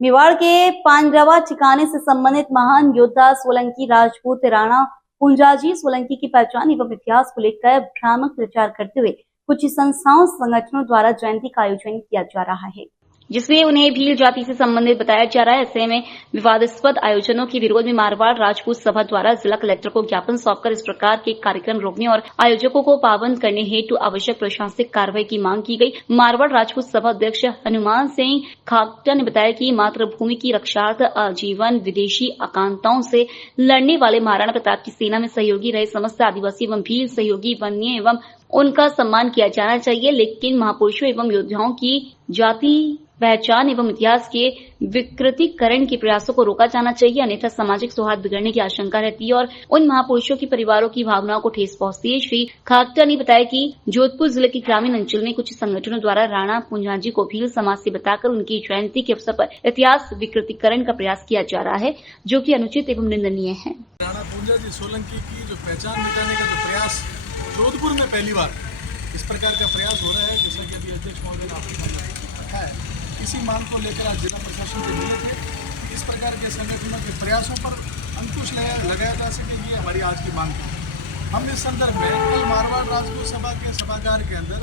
मेवाड़ के पांडवा ठिकाने से संबंधित महान योद्धा सोलंकी राजपूत राणा पूंजाजी सोलंकी की पहचान एवं इतिहास को लेकर भ्रामक प्रचार करते हुए कुछ संस्थाओं संगठनों द्वारा जयंती का आयोजन किया जा रहा है, जिसमें उन्हें भील जाति से संबंधित बताया जा रहा है। ऐसे में विवादास्पद आयोजनों के विरोध में मारवाड़ राजपूत सभा द्वारा जिला कलेक्टर को ज्ञापन सौंपकर इस प्रकार के कार्यक्रम रोकने और आयोजकों को पाबंद करने हेतु आवश्यक प्रशासनिक कार्रवाई की मांग की गई। मारवाड़ राजपूत सभा अध्यक्ष हनुमान सिंह खाकटा ने बताया कि मातृभूमि की रक्षार्थ आजीवन विदेशी आकांताओं से लड़ने वाले महाराणा प्रताप की सेना में सहयोगी रहे समस्त आदिवासी एवं भील सहयोगी बनिए एवं उनका सम्मान किया जाना चाहिए, लेकिन महापुरुषों एवं योद्धाओं की जाति पहचान एवं इतिहास के विकृतीकरण के प्रयासों को रोका जाना चाहिए, अन्यथा सामाजिक सौहार्द बिगड़ने की आशंका रहती है और उन महापुरुषों के परिवारों की भावनाओं को ठेस पहुंचती है। श्री खाकटा ने बताया कि जोधपुर जिले के ग्रामीण अंचल में कुछ संगठनों द्वारा राणा पूंजाजी को भील समाज से बताकर उनकी जयंती के अवसर पर इतिहास विकृतीकरण का प्रयास किया जा रहा है, जो कि अनुचित एवं निंदनीय है। राणा पूंजाजी सोलंकी की जो पहचान मिटाने का जो प्रयास जोधपुर में पहली बार इस प्रकार का प्रयास हो रहा है, जैसा कि अभी अध्यक्ष महोदय ने आपको रखा है, इसी मांग को लेकर आज जिला प्रशासन से मिले थे। इस प्रकार के संगठनों के प्रयासों पर अंकुश लगाया जा सके, ये हमारी आज की मांग है। हम इस संदर्भ में कल मारवाड़ राजपूत सभा के सभागार के अंदर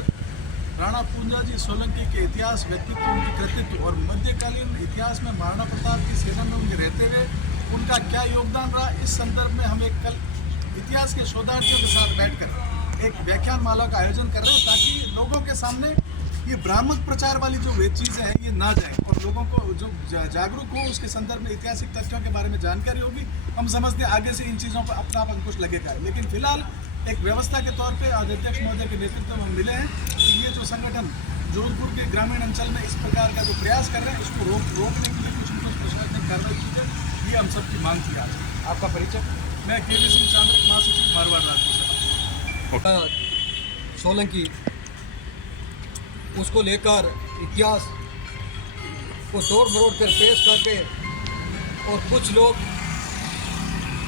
राणा पूंजाजी सोलंकी के इतिहास, व्यक्तित्व, उनकी कृतित्व और मध्यकालीन इतिहास में महाराणा प्रताप की सेना में उनके रहते हुए उनका क्या योगदान रहा, इस संदर्भ में हम एक कल इतिहास के शोधार्थियों के साथ बैठकर एक व्याख्यान माला का आयोजन कर रहे हैं, ताकि लोगों के सामने ये भ्रामक प्रचार वाली जो वे चीज़ें हैं ये ना जाए और लोगों को जो जागरूक हो, उसके संदर्भ में ऐतिहासिक तथ्यों के बारे में जानकारी होगी। हम समझते हैं आगे से इन चीज़ों पर अपना आप अंकुश लगेगा, लेकिन फिलहाल एक व्यवस्था के तौर पे आज अध्यक्ष महोदय के नेतृत्व में हम मिले हैं कि ये जो संगठन जोधपुर के ग्रामीण अंचल में इस प्रकार का जो प्रयास कर रहे हैं, इसको रोकने के लिए कुछ प्रशासनिक कार्रवाई की जाए, ये हम सबकी मांग थी। आज आपका परिचय? मैं KV सिंह चांदक, महासचिव मारवाड़ राजपूत सभा। सोलंकी उसको लेकर इतिहास को तोड़ मरोड़ कर पेश करके और कुछ लोग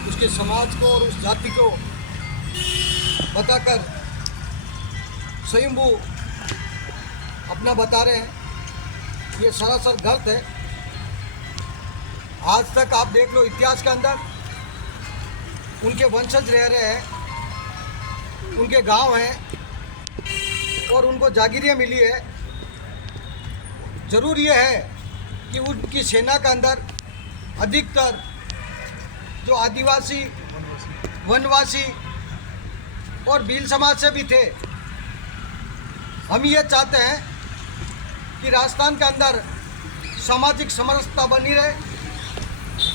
उसके समाज को और उस जाति को बताकर स्वयंभू अपना बता रहे हैं, ये सरासर गलत है। आज तक आप देख लो, इतिहास के अंदर उनके वंशज रह रहे हैं, उनके गांव हैं और उनको जागीरें मिली है। जरूर ये है कि उनकी सेना के अंदर अधिकतर जो आदिवासी, वनवासी और भील समाज से भी थे। हम ये चाहते हैं कि राजस्थान के अंदर सामाजिक समरसता बनी रहे।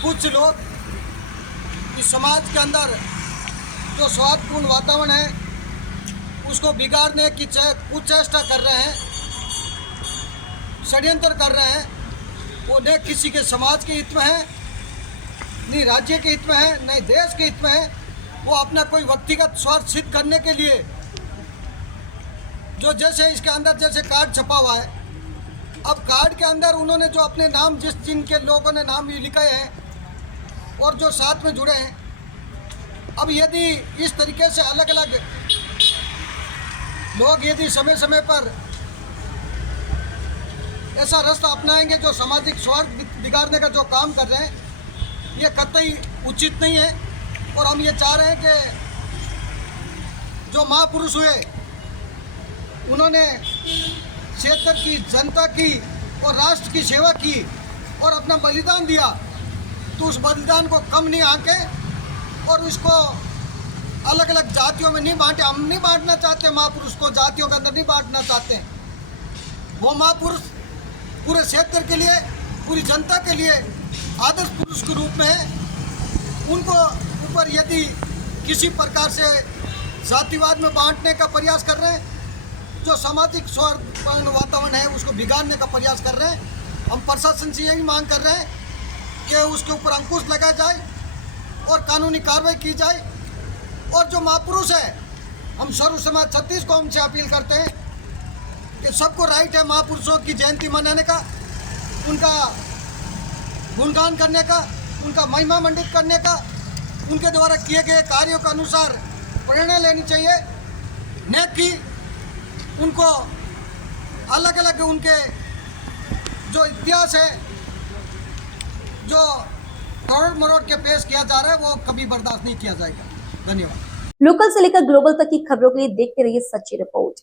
कुछ लोग इस समाज के अंदर जो सौहार्दपूर्ण वातावरण है उसको बिगाड़ने की कुचेष्टा कर रहे हैं, षड्यंत्र कर रहे हैं। वो न किसी के समाज के हित में है, न राज्य के हित में है, न देश के हित में है। वो अपना कोई व्यक्तिगत स्वार्थ सिद्ध करने के लिए जो जैसे इसके अंदर जैसे कार्ड छपा हुआ है, अब कार्ड के अंदर उन्होंने जो अपने नाम जिनके लोगों ने नाम लिखे हैं और जो साथ में जुड़े हैं, अब यदि इस तरीके से अलग अलग लोग यदि समय समय पर ऐसा रास्ता अपनाएंगे जो सामाजिक स्वार्थ बिगाड़ने का जो काम कर रहे हैं, ये कतई उचित नहीं है। और हम ये चाह रहे हैं कि जो महापुरुष हुए, उन्होंने क्षेत्र की जनता की और राष्ट्र की सेवा की और अपना बलिदान दिया, तो उस बलिदान को कम नहीं आके और उसको अलग अलग जातियों में नहीं बांटे। हम नहीं बांटना चाहते महापुरुष को, जातियों के अंदर नहीं बांटना चाहते हैं। वो महापुरुष पूरे क्षेत्र के लिए, पूरी जनता के लिए आदर्श पुरुष के रूप में है। उनको ऊपर यदि किसी प्रकार से जातिवाद में बांटने का प्रयास कर रहे हैं, जो सामाजिक सौहार्दपूर्ण वातावरण है उसको बिगाड़ने का प्रयास कर रहे हैं, हम प्रशासन से यही मांग कर रहे हैं कि उसके ऊपर अंकुश लगाया जाए और कानूनी कार्रवाई की जाए। और जो महापुरुष है, हम सर्व समाज छत्तीस को हमसे अपील करते हैं कि सबको राइट है महापुरुषों की जयंती मनाने का, उनका गुणगान करने का, उनका महिमा मंडित करने का, उनके द्वारा किए गए कार्यों के अनुसार प्रेरणा लेनी चाहिए, न कि उनको अलग अलग उनके जो इतिहास है करोड़ मरोड़ के पेश किया जा रहा है, वो कभी बर्दाश्त नहीं किया जाएगा। धन्यवाद। लोकल से लेकर ग्लोबल तक की खबरों के लिए देखते रहिए सच्ची रिपोर्ट।